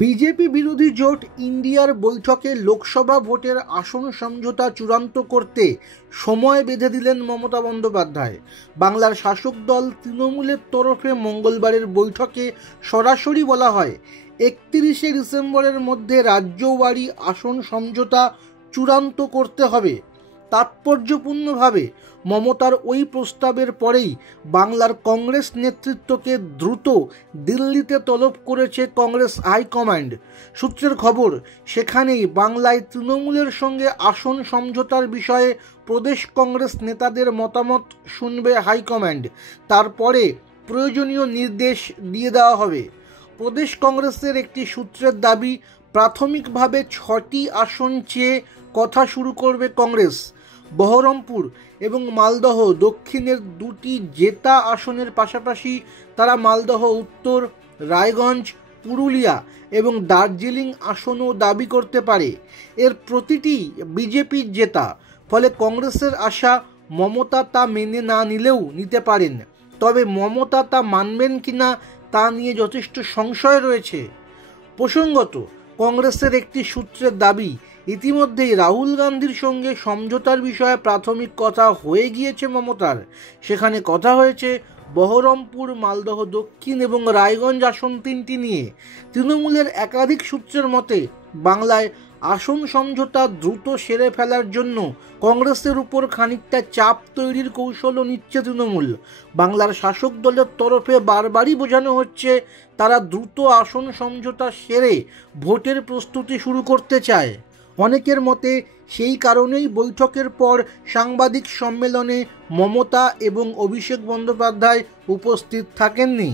BJP বিরোধী জোট ইন্ডিয়ার বৈঠকে লোকসভা ভোটের আসন সমঝোতা চূড়ান্ত করতে সময় বেঁধে দিলেন মমতা বন্দ্যোপাধ্যায়। বাংলার শাসক দল তৃণমূলের তরফে মঙ্গলবারের বৈঠকে সরাসরি বলা হয় 31শে ডিসেম্বরের মধ্যে রাজ্যওয়ারি আসন সমঝোতা চূড়ান্ত করতে হবে। তাৎপর্যপূর্ণভাবে মমতার ওই প্রস্তাবের পরেই বাংলার কংগ্রেস নেতৃত্বকে দ্রুত দিল্লিতে তলব করেছে কংগ্রেস হাইকমান্ড। সূত্রের খবর, সেখানেই বাংলায় তৃণমূলের সঙ্গে আসন সমঝোতার বিষয়ে প্রদেশ কংগ্রেস নেতাদের মতামত শুনবে হাইকমান্ড। তারপরে প্রয়োজনীয় নির্দেশ দিয়ে দেওয়া হবে। প্রদেশ কংগ্রেসের একটি সূত্রের দাবি, প্রাথমিকভাবে 6টি আসন চেয়ে কথা শুরু করবে কংগ্রেস। বহরমপুর এবং মালদহ দক্ষিণের 2টি জেতা আসনের পাশাপাশি তারা মালদহ উত্তর, রায়গঞ্জ, পুরুলিয়া এবং দার্জিলিং আসনও দাবি করতে পারে। এর প্রতিটি বিজেপির জেতা, ফলে কংগ্রেসের আশা মমতা তা মেনে না নিলেও নিতে পারেন। তবে মমতা তা মানবেন কিনা তা নিয়ে যথেষ্ট সংশয় রয়েছে। প্রসঙ্গত, কংগ্রেসের একটি সূত্রের দাবি, ইতিমধ্যেই রাহুল গান্ধীর সঙ্গে সমঝোতার বিষয়ে প্রাথমিক কথা হয়ে গিয়েছে মমতার। সেখানে কথা হয়েছে বহরমপুর, মালদহ দক্ষিণ এবং রায়গঞ্জ আসন 3টি নিয়ে। তৃণমূলের একাধিক সূত্রের মতে, বাংলায় আসন সমঝোতা দ্রুত সেরে ফেলার জন্য কংগ্রেসের উপর খানিকটা চাপ তৈরির কৌশলও নিচ্ছে তৃণমূল। বাংলার শাসক দলের তরফে বারবারই বোঝানো হচ্ছে তারা দ্রুত আসন সমঝোতা সেরে ভোটের প্রস্তুতি শুরু করতে চায়। অনেকের মতে সেই কারণেই বৈঠকের পর সাংবাদিক সম্মেলনে মমতা এবং অভিষেক বন্দ্যোপাধ্যায় উপস্থিত থাকেননি।